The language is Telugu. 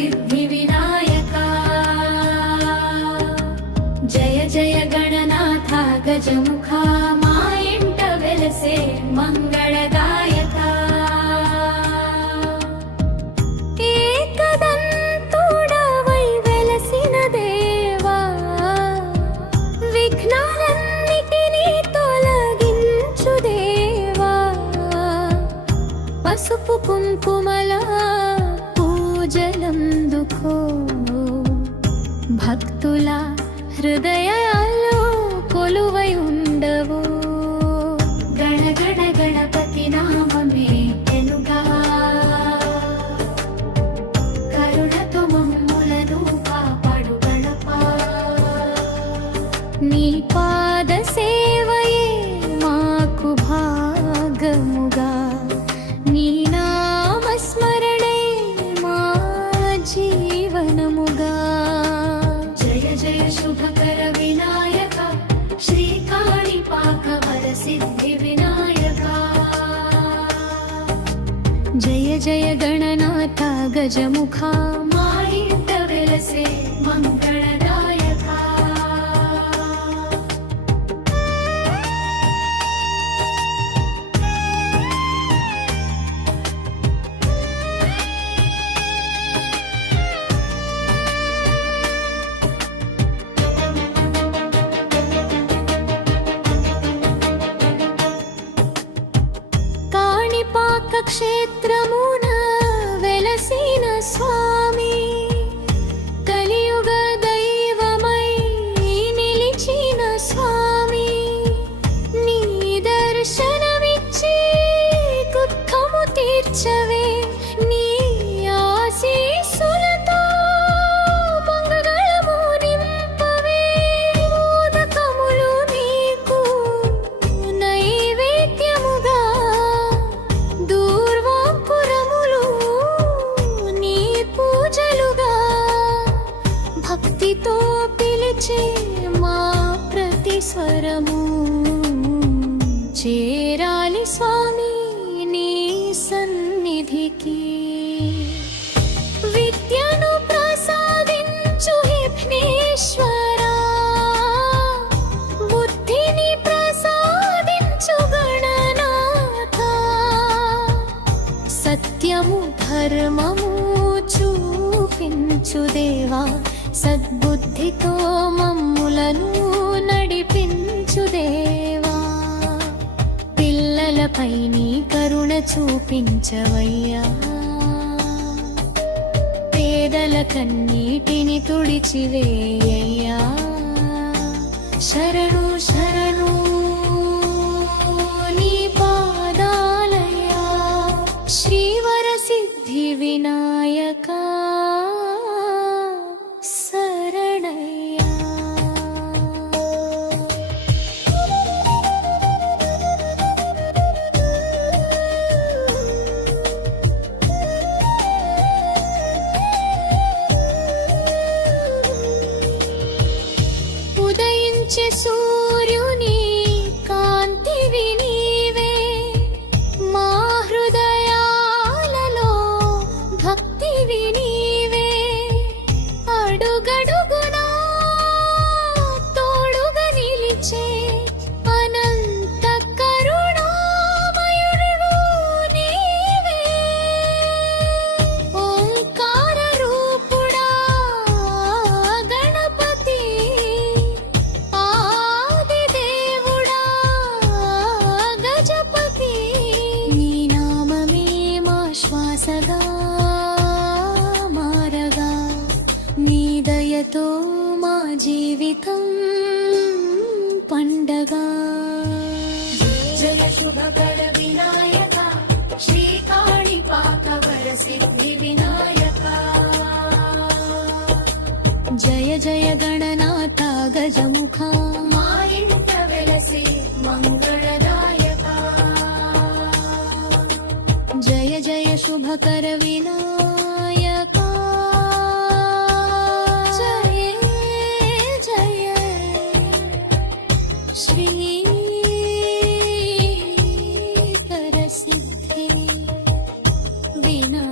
सिद्धिविनायका जय जय गणनाथ गजमुखा मा इंट वेलसे मंगलदायका एकदंतुडवै वेलसिन देवा विघ्नालन्निटिनी तोलगिंचु देवा पसुपु कुंकुमल పూజలందుకో భక్తుల హృదయాల్లో కొలువై ఉండవు గణ గణ గణపతి నామమే తెలుగా కరుణతో మమ్ములను కాపాడు గణపా నీ పాద సేవయే మాకు భాగముగా నీ నామస్మరణే జీవనముగా జయ జయ శుభకర వినాయక శ్రీకాళిపాక వరసిద్ధి వినాయక జయ జయ గణనాథ గజముఖ మా ఇంట వెలసే మంగళదాయక క్షేత్రమున వెలసిన స్వామి కలియుగ దైవమై నిలిచిన స్వామి నీ దర్శనమిచ్చి దుఃఖము తీర్చవే నీ ఆశీస్సులతో మంగళము నింపవే మోదకములు నీకు నైవేద్యముగా భక్తితో పిలిచే మా ప్రతి స్వరము చేరాలి స్వామి నీ సన్నిధికి విద్యను ప్రసాదించు విఘ్నేశ్వరా బుద్ధిని ప్రసాదించు గణనాథ సత్యము ధర్మము చూపించు దేవా సద్బుద్ధితో మమ్ములను నడిపించు దేవా పిల్లలపై నీ కరుణ చూపించవయ్యా పేదల కన్నీటిని తుడిచివేయ్యా శరణు శరణు నీ పాదాలయ్యా శ్రీవర సిద్ధి వినాయకా సూర్యుని కాంతివి నీవే మా హృదయాలలో భక్తివి నీవే అడుగడుగునా తోడుగా నిలిచే అనంత కరుణామయుడు నీవే ఓంకార రూపుడా గణపతి శ్వాసగా మారగా నీ దయతో మా జీవితం పండగా జయ శుభకర వినాయక శ్రీకాళిపాక వరసిద్ధి వినాయక జయ జయ గణనాథ గజముఖ మా ఇంట వెలసి మంగళదాయక జయ జయ శుభకర వినాయకా జయ జయ శ్రీకర సిద్ధి వినాయక